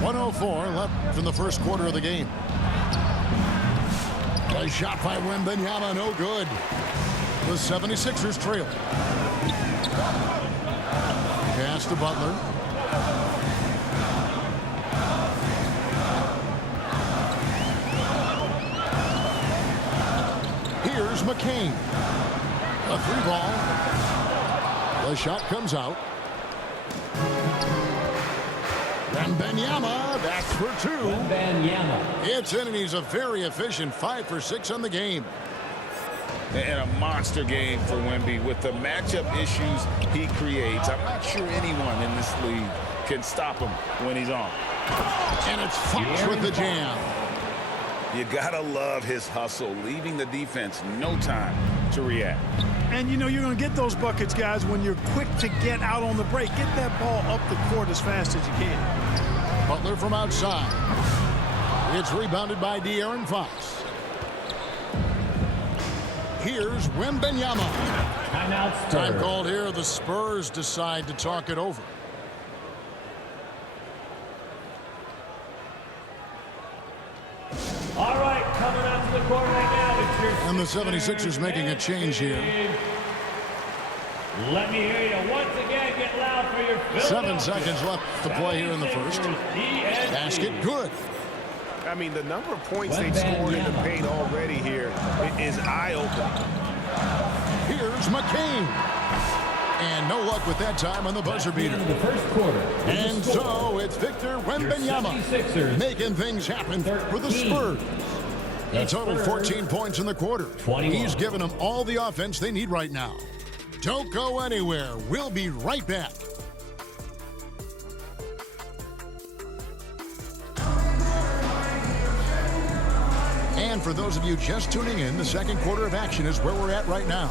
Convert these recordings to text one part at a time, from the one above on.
1:04 left in the first quarter of the game. A shot by Wembanyama, no good. The 76ers trail. Pass to Butler. Here's McCain. A three ball. The shot comes out. Wembanyama, that's for two. Wembanyama. It's in, and he's a very efficient 5 for 6 on the game. And a monster game for Wemby with the matchup issues he creates. I'm not sure anyone in this league can stop him when he's on. And it's Fox with the jam. You gotta love his hustle, leaving the defense no time to react. And you know you're going to get those buckets, guys, when you're quick to get out on the break. Get that ball up the court as fast as you can. Butler from outside. It's rebounded by De'Aaron Fox. Here's Wembanyama. Timeout. Time called here. The Spurs decide to talk it over. All right, coming out to the court right now. It's your And the 76ers making a change here. Let me hear you once again. Get loud for your 7 seconds left to play here in the first. Basket good. I mean, the number of points they've scored in the paint already here is eye-opening. Here's McCain. And no luck with that time on the buzzer beater. The first quarter. And so it's Victor Wembanyama making things happen for the Spurs. A total 14 points in the quarter. 21. He's given them all the offense they need right now. Don't go anywhere. We'll be right back. And for those of you just tuning in, the second quarter of action is where we're at right now.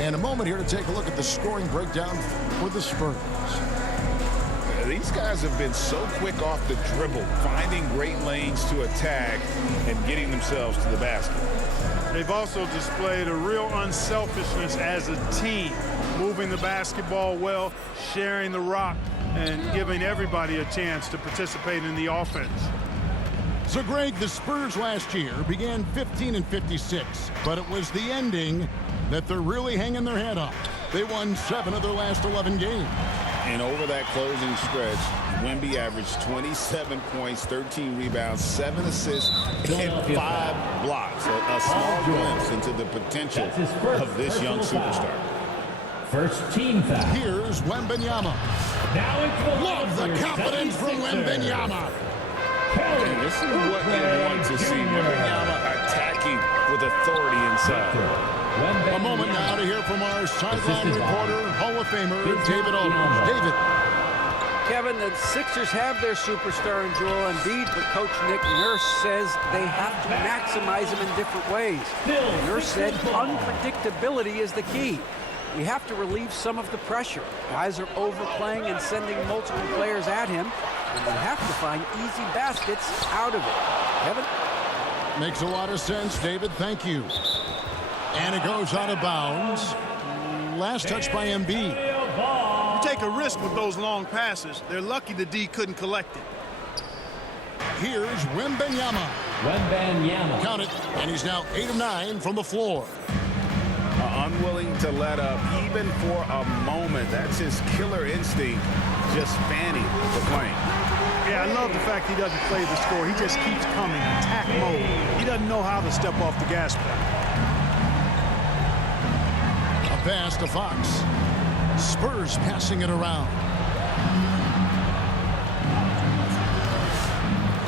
And a moment here to take a look at the scoring breakdown for the Spurs. These guys have been so quick off the dribble, finding great lanes to attack and getting themselves to the basket. They've also displayed a real unselfishness as a team, moving the basketball well, sharing the rock, and giving everybody a chance to participate in the offense. So, Greg, the Spurs last year began 15-56, but it was the ending that they're really hanging their head on. They won 7 of their last 11 games. And over that closing stretch, Wemby averaged 27 points, 13 rebounds, 7 assists, and 5 blocks. A small glimpse into the potential of this young superstar. First team foul. Here's Wembanyama. Now it's Love the confidence from Wembanyama. And this is what you want to see. Wembanyama attacking with authority inside. A moment now to hear from our sideline reporter, Hall of Famer, David Aldridge. David. Kevin, the Sixers have their superstar in Joel Embiid, but Coach Nick Nurse says they have to maximize him in different ways. Nurse said unpredictability is the key. We have to relieve some of the pressure. Guys are overplaying and sending multiple players at him, and we have to find easy baskets out of it. Kevin? Makes a lot of sense, David. Thank you. And it goes out of bounds. Last touch by Embiid. You take a risk with those long passes. They're lucky the D couldn't collect it. Here's Wembanyama. Wembanyama. Count it, and he's now 8 of 9 from the floor. Unwilling to let up even for a moment. That's his killer instinct, just fanning the flame. Yeah, I love the fact he doesn't play the score. He just keeps coming, attack mode. He doesn't know how to step off the gas pedal. A pass to Fox. Spurs passing it around.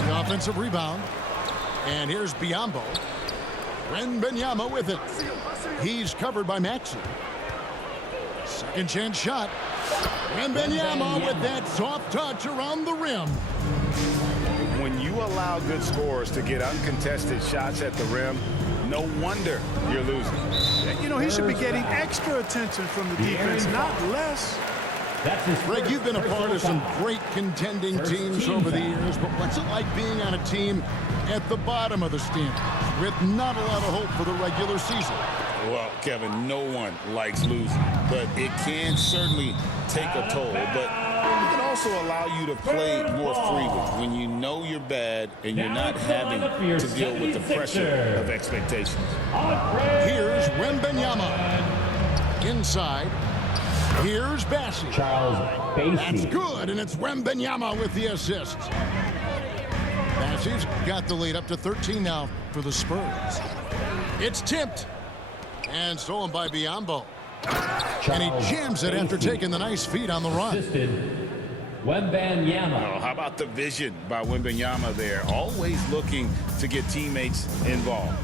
The offensive rebound. And here's Biyombo. Wembanyama with it. He's covered by Maxey. Second chance shot. Wembanyama with that soft touch around the rim. When you allow good scorers to get uncontested shots at the rim, no wonder you're losing. You know, he should be getting extra attention from the defense, not less. Greg, you've been a part of some great contending teams over the years, but what's it like being on a team at the bottom of the standings with not a lot of hope for the regular season? Well, Kevin, no one likes losing, but it can certainly take a toll. But you can also allow you to play more freely when you know you're bad and you're not having to deal with the pressure of expectations. Here's Wembanyama. Inside. Here's Bassey. Charles That's Bassey. good, and it's Wembanyama with the assist. Bassey's got the lead up to 13 now for the Spurs. It's tipped and stolen by Biyombo. And he jams it after taking the nice feed on the run. Assisted Wembanyama. Oh, how about the vision by Wembanyama there? Always looking to get teammates involved.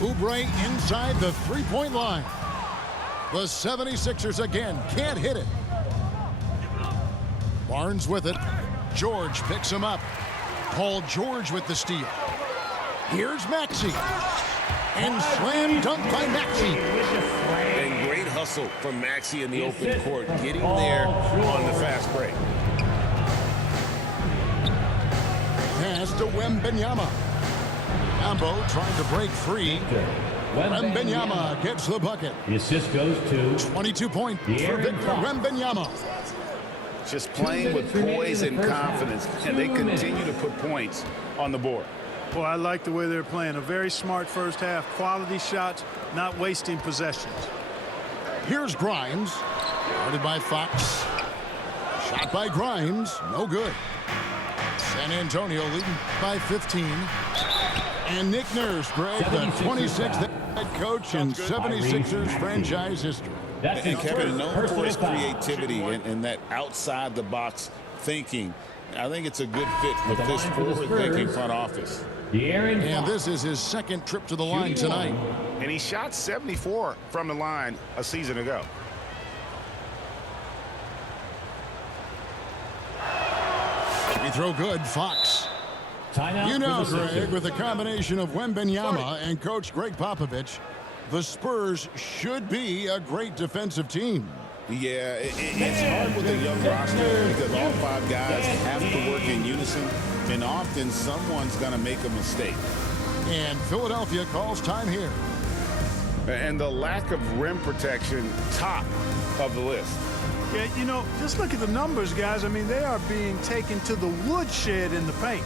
Oubre inside the three-point line. The 76ers again can't hit it. Barnes with it. George picks him up. Paul George with the steal. Here's Maxey. And slam dunk by Maxey. And great hustle from Maxey in the open court, getting there on the fast break. Pass to Wembanyama. Ambo trying to break free. Wembanyama gets the bucket. The assist goes to 22 points for Victor Wembanyama. Just playing with poise and confidence, and they continue to put points on the board. Well, I like the way they're playing. A very smart first half. Quality shots, not wasting possessions. Here's Grimes. Guarded by Fox. Shot by Grimes. No good. San Antonio leading by 15. And Nick Nurse, Greg, the 26th head coach in 76ers franchise history. And Kevin, known for his creativity and that outside-the-box thinking. I think it's a good fit with this forward-thinking front office. And this is his second trip to the line tonight. And he shot 74 from the line a season ago. Free throw good, Fox. timeout. You know, for the Greg, Sixers. with a combination of Wembanyama and Coach Greg Popovich, the Spurs should be a great defensive team. Yeah, it's hard with a young roster because all five guys have to work in unison, and often someone's going to make a mistake. And Philadelphia calls time here. And the lack of rim protection, top of the list. Yeah, you know, just look at the numbers, guys. I mean, they are being taken to the woodshed in the paint.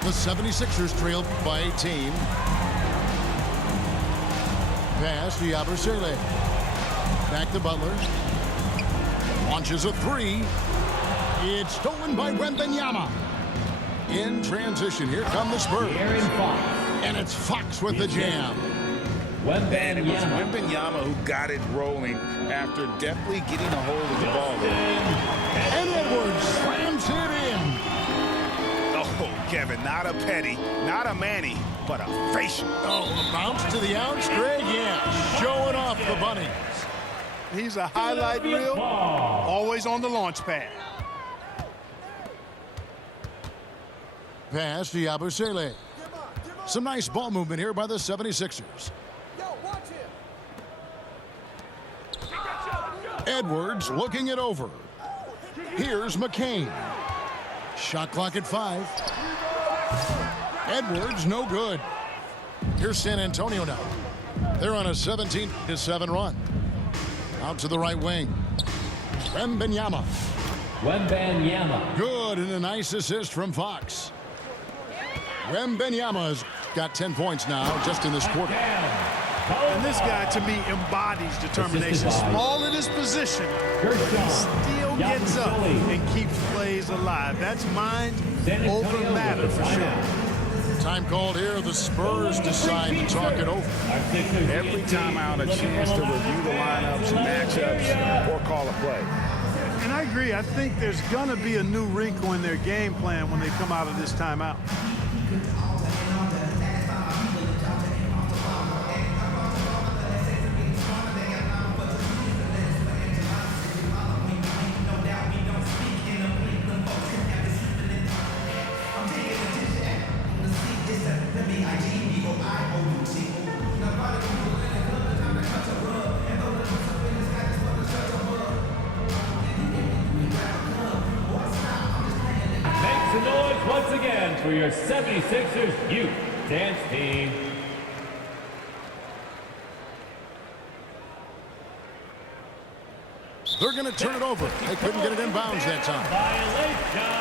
The 76ers trailed by 18. Pass to Yabusele. Back to Butler. Launches a three. It's stolen by Wembanyama. In transition, here come the Spurs. And it's Fox with the jam. And it was Wembanyama who got it rolling after deftly getting a hold of the ball. And Edwards slams it in. Oh, Kevin, not a petty, not a Manny, but a facial. Oh, a bounce to the outs, Greg. Yeah, showing off the bunnies. He's a highlight reel, always on the launch pad. Pass to Yabusele. Some nice ball movement here by the 76ers. Edwards looking it over. Here's McCain. Shot clock at 5. Edwards no good. Here's San Antonio now. They're on a 17-7 run. Out to the right wing. Wembanyama. Good, and a nice assist from Fox. Wembanyama's got 10 points now just in this quarter. And this guy, to me, embodies determination. Small in his position, he still gets up and keeps plays alive. That's mind over matter for sure. Time called here. The Spurs decide to talk it over. Every timeout, a chance to review the lineups, matchups, or call a play. And I agree. I think there's going to be a new wrinkle in their game plan when they come out of this timeout. Once again for your 76ers youth dance team. They're going to turn it over. They couldn't get it in bounds that time. Violation.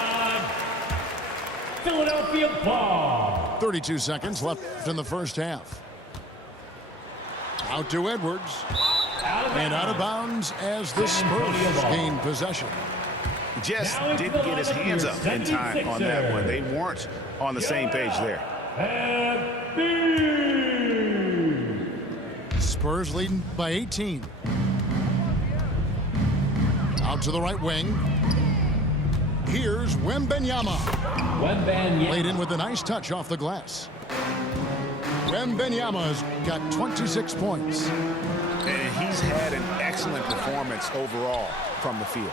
Philadelphia ball. 32 seconds left in the first half. Out to Edwards. And out of bounds as the Spurs gain possession. Just didn't get his hands up in time on that one. They weren't on the same page there. Spurs leading by 18. Out to the right wing. Here's Wembanyama. Laid in with a nice touch off the glass. Wembanyama's got 26 points. And he's had an excellent performance overall from the field.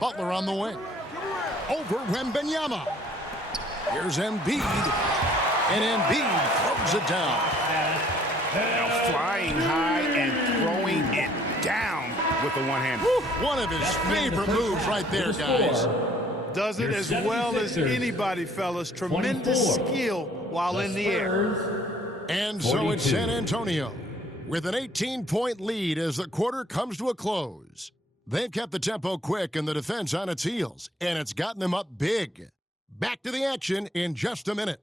Butler on the wing. Over Wembanyama. Here's Embiid. And Embiid throws it down. Now flying high and throwing it down with the one-hander. One of his favorite moves right there, guys. Does it as well as anybody, fellas. Tremendous skill while in the air. And so it's San Antonio with an 18-point lead as the quarter comes to a close. They've kept the tempo quick and the defense on its heels, and it's gotten them up big. Back to the action in just a minute.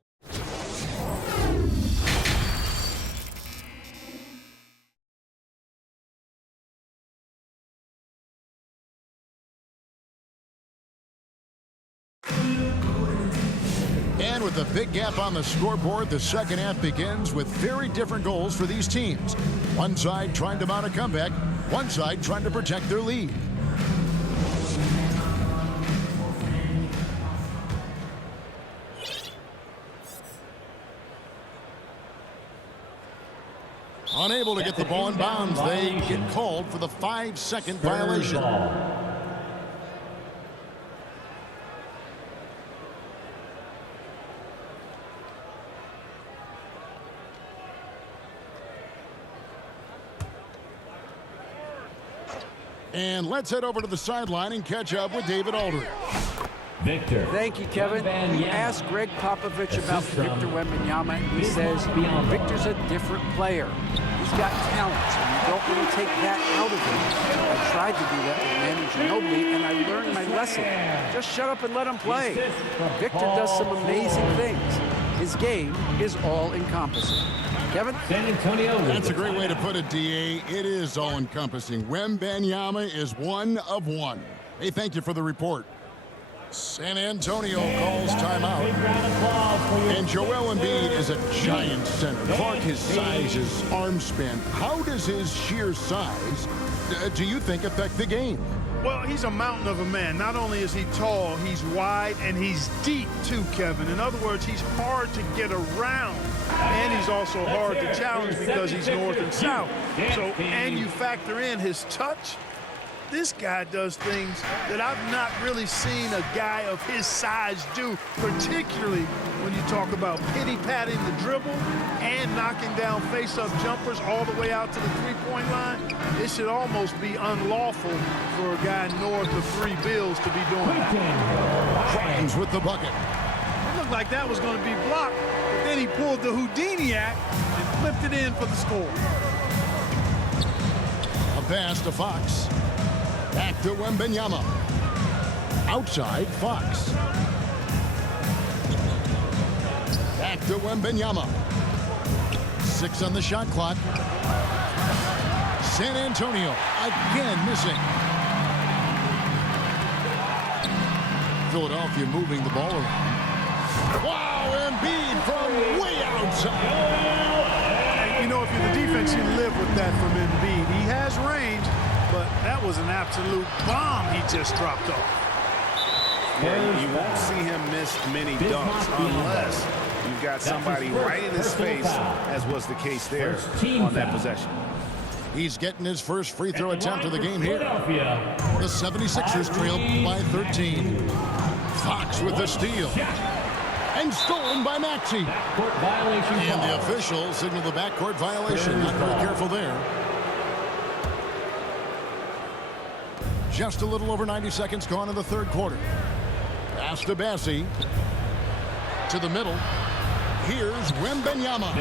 And with a big gap on the scoreboard, the second half begins with very different goals for these teams. One side trying to mount a comeback, one side trying to protect their lead. Unable to get the ball in bounds, they get called for the 5-second violation. And let's head over to the sideline and catch up with David Aldridge. Victor. Thank you, Kevin. We asked Greg Popovich about Victor Wembanyama, and he says Victor's a different player. He's got talent, so you don't want to take that out of him. I tried to do that with Manu Ginobili, and I learned my lesson. Just shut up and let him play. Victor does some amazing things. His game is all-encompassing. Kevin? San Antonio. That's a great way to put it, D.A. It is all-encompassing. Wembanyama is one of one. Hey, thank you for the report. San Antonio calls timeout. And Joel Embiid is a giant center. Clark, his size, his arm span. How does his sheer size, do you think, affect the game? Well, he's a mountain of a man. Not only is he tall, he's wide, and he's deep, too, Kevin. In other words, he's hard to get around. And he's also hard to challenge because he's north and south. So, and you factor in his touch. This guy does things that I've not really seen a guy of his size do, particularly when you talk about pity-patting the dribble and knocking down face-up jumpers all the way out to the three-point line. It should almost be unlawful for a guy north of 3 bills to be doing that. Grimes with the bucket. It looked like that was going to be blocked, but then he pulled the Houdini act and flipped it in for the score. A pass to Fox. Back to Wembanyama. Outside, Fox. Back to Wembanyama. 6 on the shot clock. San Antonio again missing. Philadelphia moving the ball around. Wow, Embiid from way outside. You know, if you're the defense, you live with that from Embiid. He has range, but that was an absolute bomb he just dropped off. Yeah, you won't see him miss many dunks unless you've got somebody right in his face, as was the case there on that possession. He's getting his first free throw attempt of the game here. The 76ers trail by 13. Fox with the steal. And stolen by Maxey. And the official signaled the backcourt violation. Not very careful there. Just a little over 90 seconds gone in the third quarter. Pass to Bassi. To the middle. Here's Wembanyama.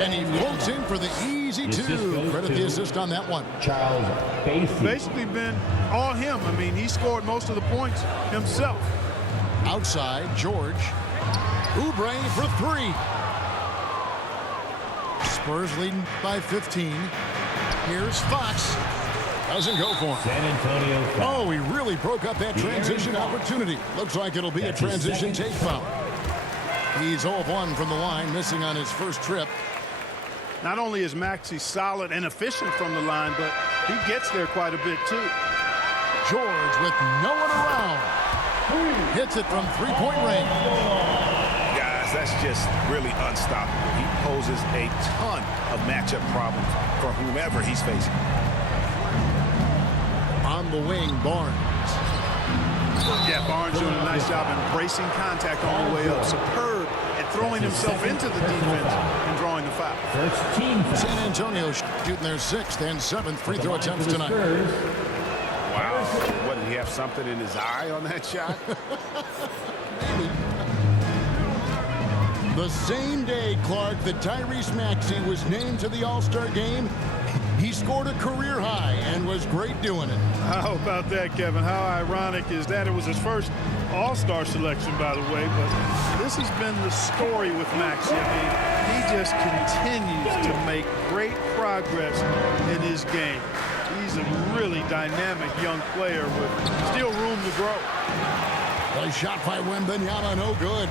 And he floats in for the easy two. Credit the assist on that one. Charles Bassi. Basically been all him. I mean, he scored most of the points himself. Outside, George. Oubre for 3. Spurs leading by 15. Here's Fox. Doesn't go for him. San Antonio. Oh, he really broke up that transition opportunity. Looks like it'll be a transition take foul. He's 0 of 1 from the line, missing on his first trip. Not only is Maxey solid and efficient from the line, but he gets there quite a bit too. George with no one around. Hits it from three-point range. Guys, that's just really unstoppable. He poses a ton of matchup problems for whomever he's facing. On the wing, Barnes. Yeah, Barnes doing a nice job embracing contact on the way up. Superb at throwing himself into the defense and drawing the foul. San Antonio shooting their 6th and 7th free throw attempts tonight. Wow. What, did he have something in his eye on that shot? Maybe. The same day, Clark, that Tyrese Maxey was named to the All-Star game, he scored a career high and was great doing it. How about that, Kevin? How ironic is that? It was his first All-Star selection, by the way, but this has been the story with Maxey. I mean, he just continues to make great progress in his game. He's a really dynamic young player with still room to grow. A shot by Wembanyama, no good.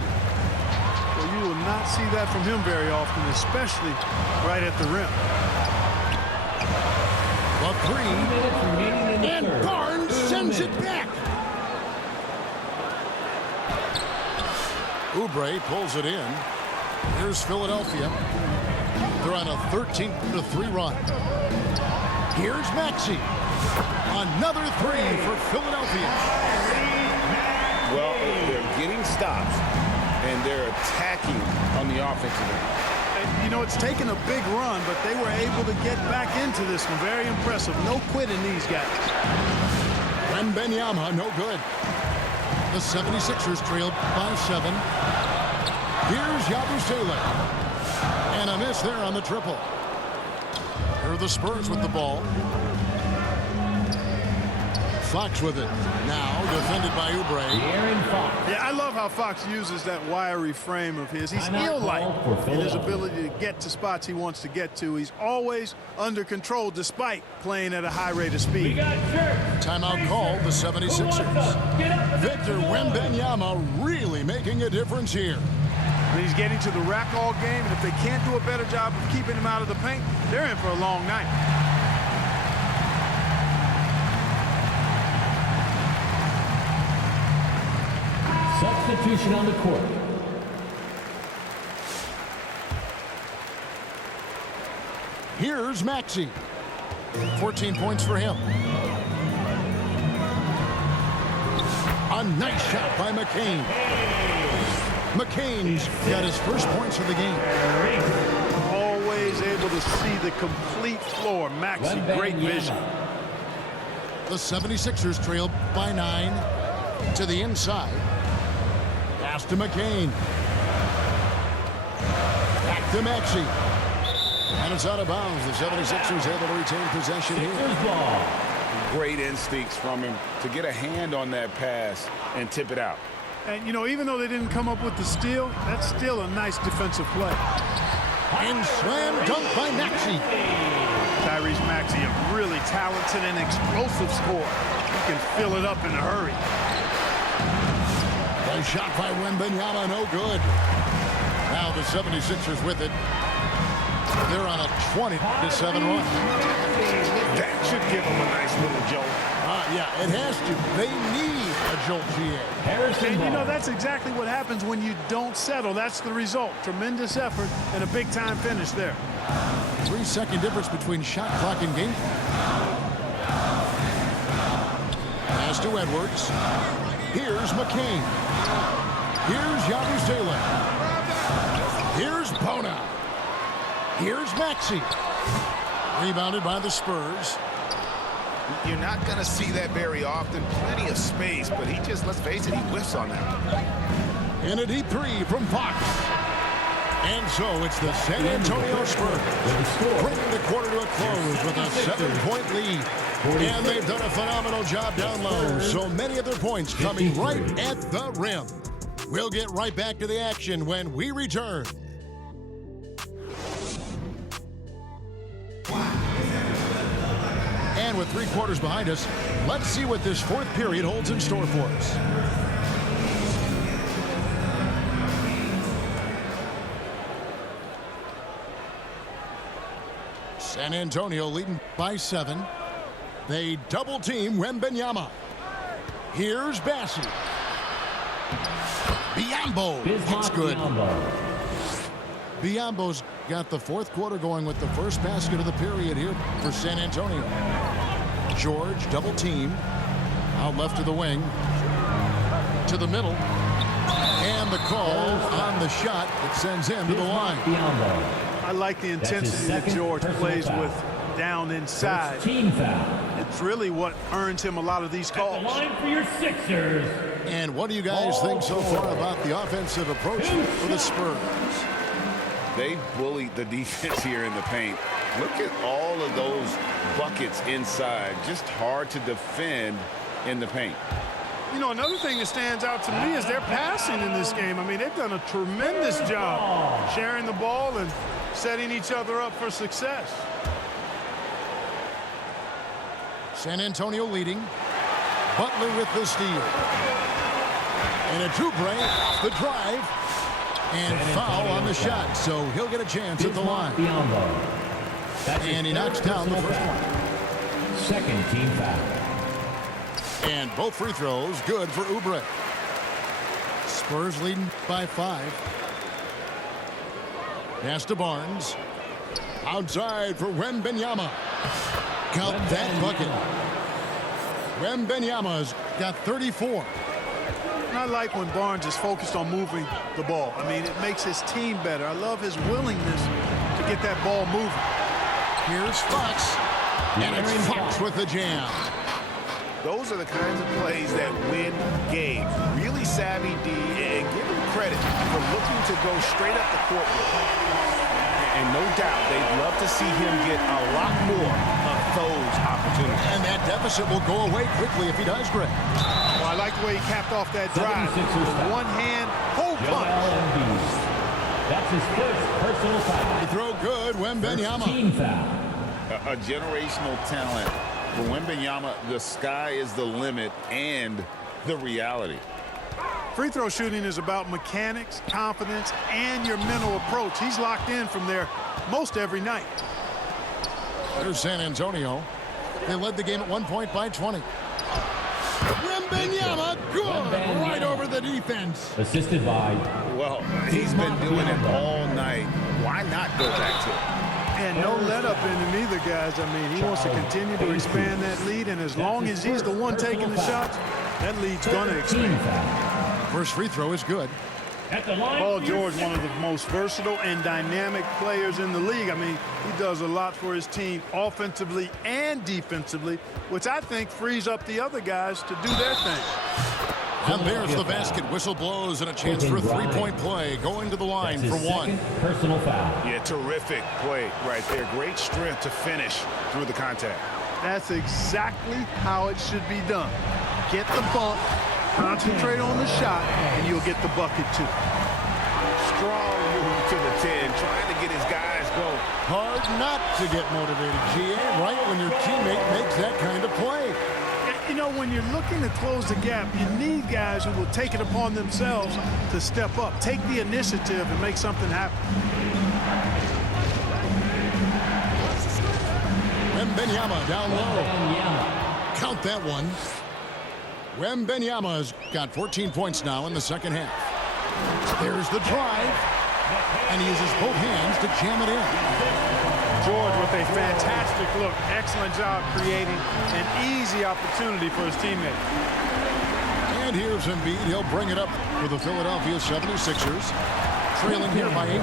Well, you will not see that from him very often, especially right at the rim. The 3, and Barnes sends it back. Oubre pulls it in. Here's Philadelphia. They're on a 13-3 run. Here's Maxey. Another 3 for Philadelphia. Well, they're getting stops, and they're attacking on the offensive end. You know, it's taken a big run, but they were able to get back into this one. Very impressive. No quitting these guys. Wembanyama, no good. The 76ers trailed by 7. Here's Yabusele. And a miss there on the triple. Here are the Spurs with the ball. Fox with it. Now defended by Oubre. Yeah, I love how Fox uses that wiry frame of his. He's eel-like in his ability to get to spots he wants to get to. He's always under control despite playing at a high rate of speed. Timeout called the 76ers. Victor Wembanyama really making a difference here. And he's getting to the rack all game, and if they can't do a better job of keeping him out of the paint, they're in for a long night. Substitution on the court. Here's Maxey. 14 points for him. A nice shot by McCain. McCain's got his first points of the game. Always able to see the complete floor. Maxey, great vision. The 76ers trail by 9 to the inside. Pass to McCain. Back to Maxey. And it's out of bounds. The 76ers able to retain possession here. Great instincts from him to get a hand on that pass and tip it out. And, you know, even though they didn't come up with the steal, that's still a nice defensive play. And slam dunk by Maxey. Tyrese Maxey, a really talented and explosive scorer. He can fill it up in a hurry. A shot by Wembanyama, no good. Now the 76ers with it. They're on a 20-7 run. That should give them a nice little jolt. Yeah, it has to. They need a jolt, GA. And you know, that's exactly what happens when you don't settle. That's the result. Tremendous effort and a big-time finish there. 3-second difference between shot clock and game. Pass to Edwards. Here's McCain. Here's Yabusele. Here's Bona. Here's Maxey. Rebounded by the Spurs. You're not going to see that very often. Plenty of space, but he just, let's face it, he whiffs on that. And a deep three from Fox. And so it's the San Antonio Spurs bringing the quarter to a close with a 7-point lead. And they've done a phenomenal job down low. So many of their points coming right at the rim. We'll get right back to the action when we return. And with 3 quarters behind us, let's see what this 4th period holds in store for us. San Antonio leading by 7. They double team Wembanyama. Here's Bassey. Biyombo. It's good. Biyombo's got the 4th quarter going with the first basket of the period here for San Antonio. George double team. Out left of the wing. To the middle. And the call on the shot that sends him to the line. I like the intensity that George plays with down inside. Team foul. It's really what earns him a lot of these calls. At the line for your Sixers. And what do you guys think so far about the offensive approach for the Spurs? They bullied the defense here in the paint. Look at all of those buckets inside. Just hard to defend in the paint. You know, another thing that stands out to me is their passing in this game. I mean, they've done a tremendous job sharing the ball and setting each other up for success. San Antonio leading. Butler with the steal. And Oubre, the drive. And foul on the shot, so he'll get a chance at the line. And he knocks down the first one. Second team foul. And both free throws good for Oubre. Spurs leading by 5. Pass to Barnes. Outside for Wembanyama. Count that bucket. Wembanyama's got 34. And I like when Barnes is focused on moving the ball. I mean, it makes his team better. I love his willingness to get that ball moving. Here's Fox. And it's Fox with the jam. Those are the kinds of plays that win games. Really savvy D, and give him credit for looking to go straight up the court with him. And no doubt, they'd love to see him get a lot more of those opportunities. And that deficit will go away quickly if he does, Greg. Well, I like the way he capped off that drive. One hand, whole punch. That's his first personal foul. They throw good, Wembanyama. Team foul. A generational talent. For Wembanyama, the sky is the limit and the reality. Free throw shooting is about mechanics, confidence, and your mental approach. He's locked in from there most every night. There's San Antonio. They led the game at 1 point by 20. Wembanyama, good, right over the defense. Assisted by. Well, he's been doing it all night. Why not go back to it? And no let up in him either, guys. I mean, he wants to continue to expand that lead, and as long as he's the one taking the shots, that lead's going to expand. First free throw is good. At the line. Paul George, one of the most versatile and dynamic players in the league. I mean, he does a lot for his team offensively and defensively, which I think frees up the other guys to do their thing. And there's the basket. Whistle blows and a chance for a three-point play. Going to the line for one. Personal foul. Yeah, terrific play right there. Great strength to finish through the contact. That's exactly how it should be done. Get the bump, concentrate on the shot, and you'll get the bucket too. Strong move to the 10, trying to get his guys going. Hard not to get motivated, GA, right when your teammate makes that kind of play. You know, when you're looking to close the gap, you need guys who will take it upon themselves to step up, take the initiative and make something happen. Wembanyama down low. Count that one. Wembanyama's got 14 points now in the second half. There's the drive, and he uses both hands to jam it in. George with a fantastic look. Excellent job creating an easy opportunity for his teammate. And here's Embiid. He'll bring it up for the Philadelphia 76ers. Trailing here by 8.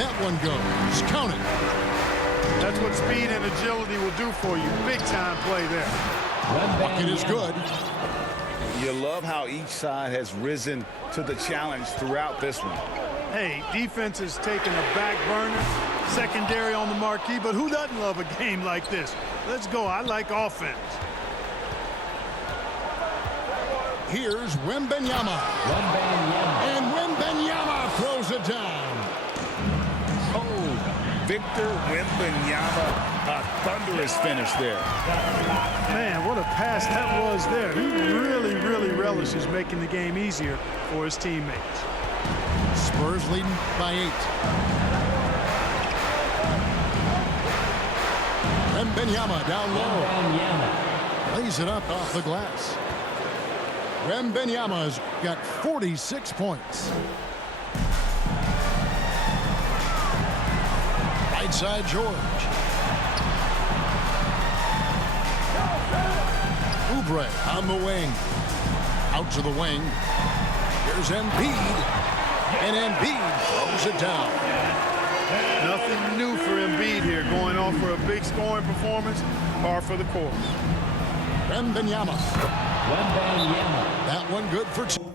That one goes. Count it. That's what speed and agility will do for you. Big time play there. Bucket is good. You love how each side has risen to the challenge throughout this one. Hey, defense is taking a back burner, secondary on the marquee, but who doesn't love a game like this? Let's go. I like offense. Here's Wembanyama. And Wembanyama throws it down. Victor Wembanyama, a thunderous finish there. Man, what a pass that was there. He really, really relishes making the game easier for his teammates. Spurs leading by 8. Wembanyama down low. Lays it up off the glass. Wembanyama's got 46 points. Right side, George. Oubre on the wing. Out to the wing. Here's Embiid. And Embiid throws it down. Nothing new for Embiid here. Going off for a big scoring performance. Par for the course. Wembanyama. That one good for 2.